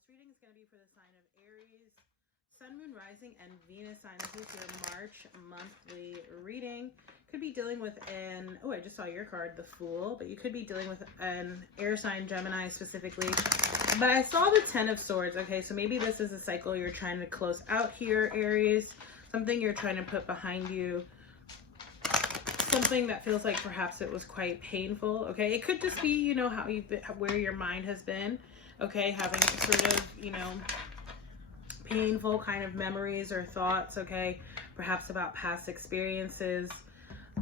This reading is going to be for the sign of Aries, Sun, Moon, Rising, and Venus sign. This is your March monthly reading. Could be dealing with an, oh, I just saw your card, the Fool, but you could be dealing with an air sign, Gemini specifically. But I saw the Ten of Swords, okay? So maybe this is a cycle you're trying to close out here, Aries. Something you're trying to put behind you. Something that feels like perhaps it was quite painful, okay? It could just be, you know, how you've been, where your mind has been, okay? Having sort of, you know, painful kind of memories or thoughts, okay? Perhaps about past experiences.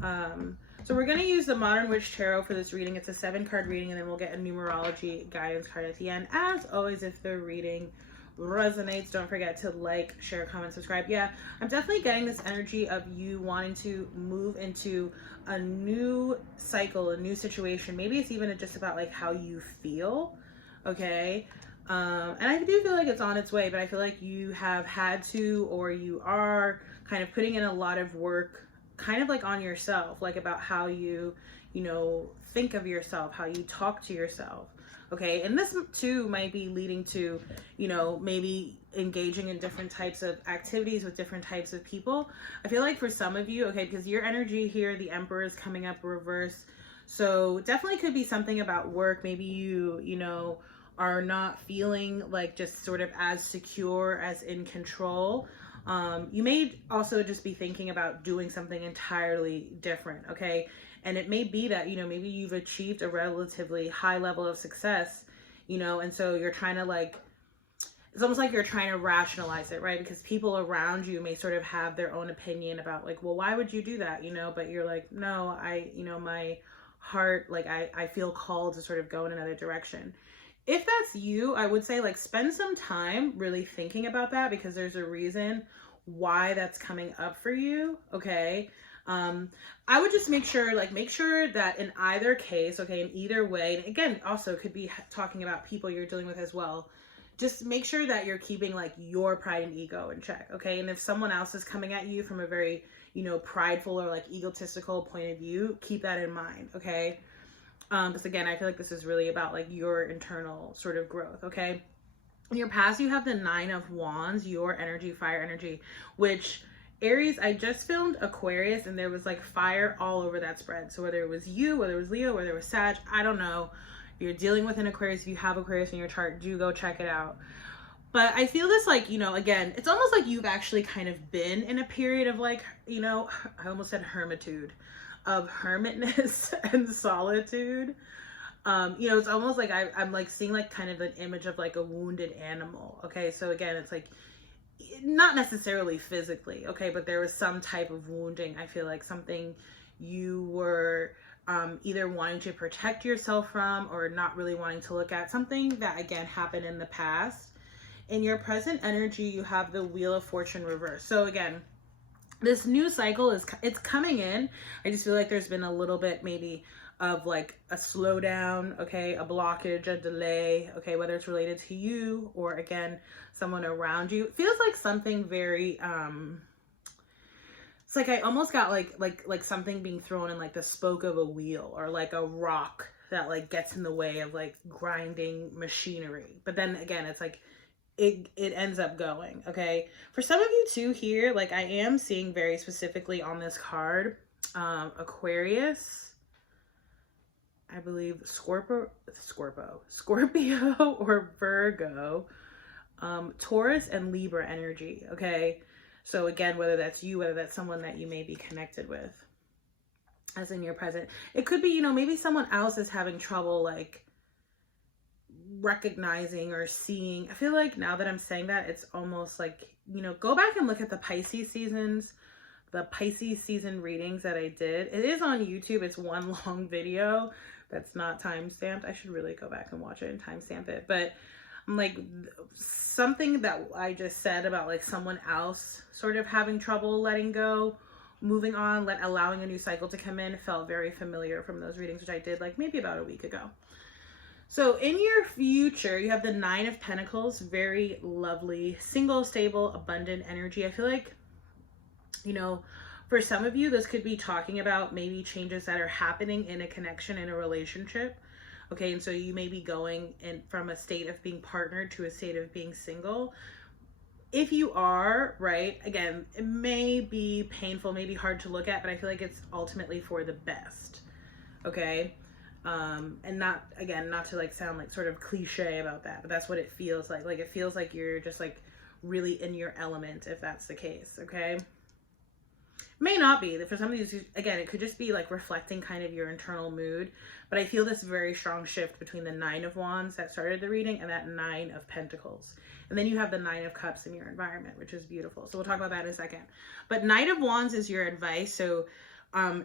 So we're going to use the Modern Witch Tarot for this reading. It's a 7-card reading, and then we'll get a numerology guidance card at the end. As always, if the reading resonates, don't forget to like, share, comment, subscribe. Yeah, I'm definitely getting this energy of you wanting to move into a new cycle, a new situation. Maybe it's even just about like how you feel, okay? And I do feel like it's on its way, but I feel like you have had to, or you are kind of putting in a lot of work kind of like on yourself, like about how you know, think of yourself, how you talk to yourself. Okay, and this too might be leading to, you know, maybe engaging in different types of activities with different types of people. I feel like for some of you, okay, because your energy here, the Emperor is coming up reverse. So definitely could be something about work. Maybe you know, are not feeling like just sort of as secure, as in control. You may also just be thinking about doing something entirely different, okay? And it may be that, you know, maybe you've achieved a relatively high level of success, you know, and so you're trying to like, it's almost like you're trying to rationalize it, right? Because people around you may sort of have their own opinion about like, well, why would you do that? You know, but you're like, no, you know, my heart, like I feel called to sort of go in another direction. If that's you, I would say like spend some time really thinking about that, because there's a reason why that's coming up for you, okay? I would just make sure that in either case, okay, in either way, and again, also could be talking about people you're dealing with as well, just make sure that you're keeping like your pride and ego in check, okay? And if someone else is coming at you from a very, you know, prideful or like egotistical point of view, keep that in mind, okay? Because again, I feel like this is really about like your internal sort of growth, okay? In your past, you have the 9 of Wands, your energy, fire energy, which Aries, I just filmed Aquarius and there was like fire all over that spread. So whether it was you, whether it was Leo, whether it was Sag, I don't know. You're dealing with an Aquarius. If you have Aquarius in your chart, do go check it out. But I feel this like, you know, again, it's almost like you've actually kind of been in a period of like, you know, I almost said hermitude, of hermitness and solitude. You know, it's almost like I'm like seeing like kind of an image of like a wounded animal. Okay, so again, it's like not necessarily physically, okay, but there was some type of wounding. I feel like something you were either wanting to protect yourself from or not really wanting to look at, something that again happened in the past. In your present energy, you have the Wheel of Fortune reverse. So again, this new cycle it's coming in. I just feel like there's been a little bit maybe of like a slowdown, okay, a blockage, a delay, okay, whether it's related to you or again someone around you. It feels like something very it's like I almost got like something being thrown in like the spoke of a wheel, or like a rock that like gets in the way of like grinding machinery. But then again, it's like it ends up going, okay? For some of you too here, like I am seeing very specifically on this card, Aquarius, I believe Scorpio or Virgo, Taurus and Libra energy, okay? So again, whether that's you, whether that's someone that you may be connected with as in your present, it could be, you know, maybe someone else is having trouble like recognizing or seeing. I feel like now that I'm saying that, it's almost like, you know, go back and look at the Pisces seasons, the Pisces season readings that I did. It is on YouTube. It's one long video that's not time-stamped. I should really go back and watch it and time-stamp it. But I'm like, something that I just said about like someone else sort of having trouble letting go, moving on, allowing a new cycle to come in, felt very familiar from those readings, which I did like maybe about a week ago. So in your future, you have the 9 of Pentacles, very lovely, single, stable, abundant energy. I feel like, you know, for some of you, this could be talking about maybe changes that are happening in a connection, in a relationship. Okay, and so you may be going in from a state of being partnered to a state of being single. If you are, right, again, it may be painful, may be hard to look at, but I feel like it's ultimately for the best. Okay? And not, again, not to like sound like sort of cliche about that, but that's what it feels like. Like, it feels like you're just like really in your element, if that's the case. Okay? May not be. For some of you, again, it could just be like reflecting kind of your internal mood. But I feel this very strong shift between the 9 of Wands that started the reading and that 9 of Pentacles. And then you have the 9 of Cups in your environment, which is beautiful. So we'll talk about that in a second. But Knight of Wands is your advice. So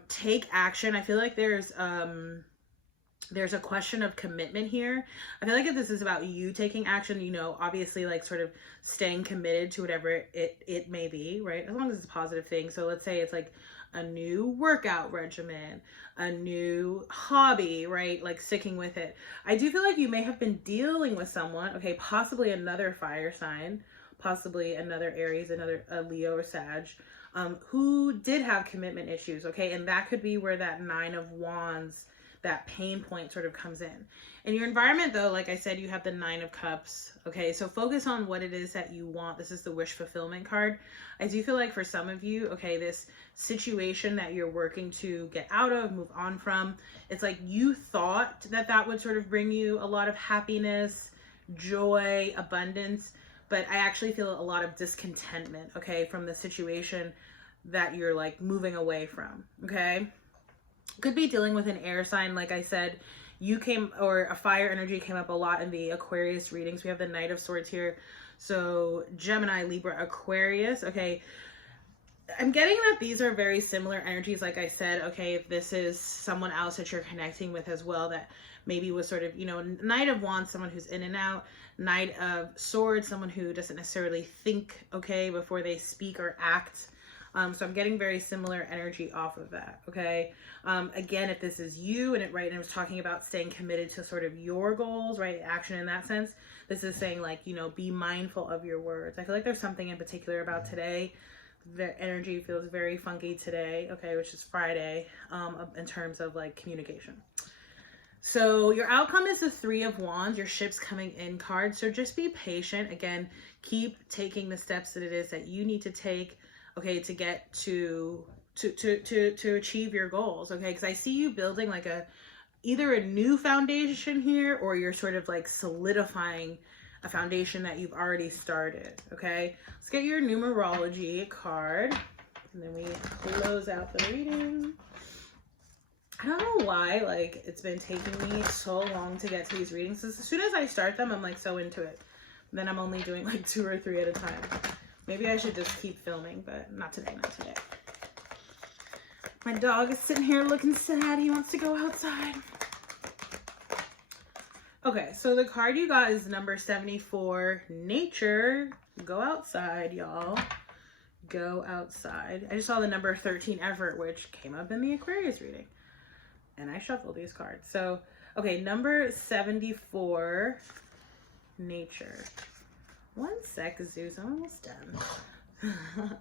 take action. I feel like there's a question of commitment here. I feel like if this is about you taking action, you know, obviously like sort of staying committed to whatever it may be, right? As long as it's a positive thing. So let's say it's like a new workout regimen, a new hobby, right? Like sticking with it. I do feel like you may have been dealing with someone, okay, possibly another fire sign, possibly another Aries, another Leo or Sag, who did have commitment issues, okay? And that could be where that 9 of Wands, that pain point sort of comes in. In your environment though, like I said, you have the 9 of Cups. Okay, so focus on what it is that you want. This is the wish fulfillment card. I do feel like for some of you, okay, this situation that you're working to get out of, move on from, it's like you thought that that would sort of bring you a lot of happiness, joy, abundance, but I actually feel a lot of discontentment, okay, from the situation that you're like moving away from, okay? Could be dealing with an air sign. Like I said, or a fire energy came up a lot in the Aquarius readings. We have the Knight of Swords here. So Gemini, Libra, Aquarius. Okay. I'm getting that these are very similar energies. Like I said, okay, if this is someone else that you're connecting with as well, that maybe was sort of, you know, Knight of Wands, someone who's in and out, Knight of Swords, someone who doesn't necessarily think, okay, before they speak or act. So I'm getting very similar energy off of that, okay? Again, if this is you and it was talking about staying committed to sort of your goals, right? Action in that sense. This is saying like, you know, be mindful of your words. I feel like there's something in particular about today. The energy feels very funky today, okay, which is Friday, in terms of like communication. So your outcome is the 3 of Wands, your ship's coming in card. So just be patient. Again, keep taking the steps that it is that you need to take, okay, to get to achieve your goals, okay? Because I see you building like either a new foundation here, or you're sort of like solidifying a foundation that you've already started, okay? Let's get your numerology card, and then we close out the reading. I don't know why, like, it's been taking me so long to get to these readings. As soon as I start them, I'm like so into it. Then I'm only doing like 2 or 3 at a time. Maybe I should just keep filming, but not today, not today. My dog is sitting here looking sad. He wants to go outside. Okay, so the card you got is number 74, Nature. Go outside, y'all. Go outside. I just saw the number 13, Effort, which came up in the Aquarius reading. And I shuffled these cards. So, okay, number 74, Nature. One sec, Zeus, I'm almost done.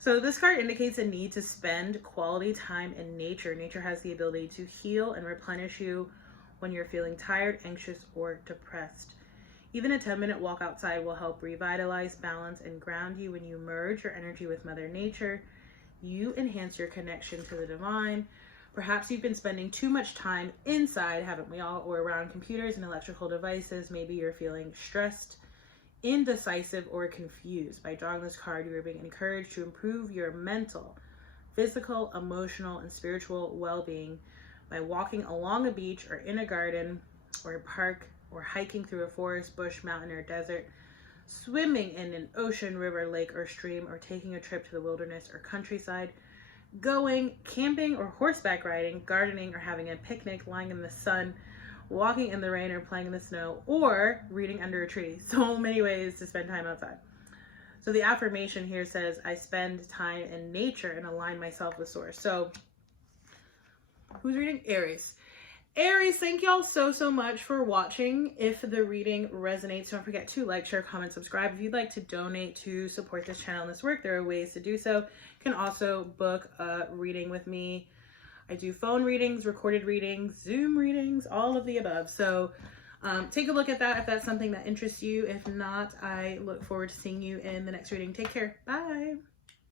So this card indicates a need to spend quality time in nature. Nature has the ability to heal and replenish you when you're feeling tired, anxious, or depressed. Even a 10-minute walk outside will help revitalize, balance, and ground you. When you merge your energy with Mother Nature, you enhance your connection to the divine. Perhaps you've been spending too much time inside, haven't we all, or around computers and electrical devices. Maybe you're feeling stressed, indecisive, or confused. By drawing this card, you are being encouraged to improve your mental, physical, emotional, and spiritual well-being by walking along a beach or in a garden or a park, or hiking through a forest, bush, mountain, or desert, swimming in an ocean, river, lake, or stream, or taking a trip to the wilderness or countryside, going camping or horseback riding, gardening, or having a picnic, lying in the sun, walking in the rain, or playing in the snow, or reading under a tree. So many ways to spend time outside. So the affirmation here says, I spend time in nature and align myself with source. So who's reading? Aries. Aries, thank y'all so much for watching. If the reading resonates, don't forget to like, share, comment, subscribe. If you'd like to donate to support this channel and this work, there are ways to do so. You can also book a reading with me I do phone readings, recorded readings, Zoom readings, all of the above. So take a look at that if that's something that interests you. If not, I look forward to seeing you in the next reading. Take care. Bye.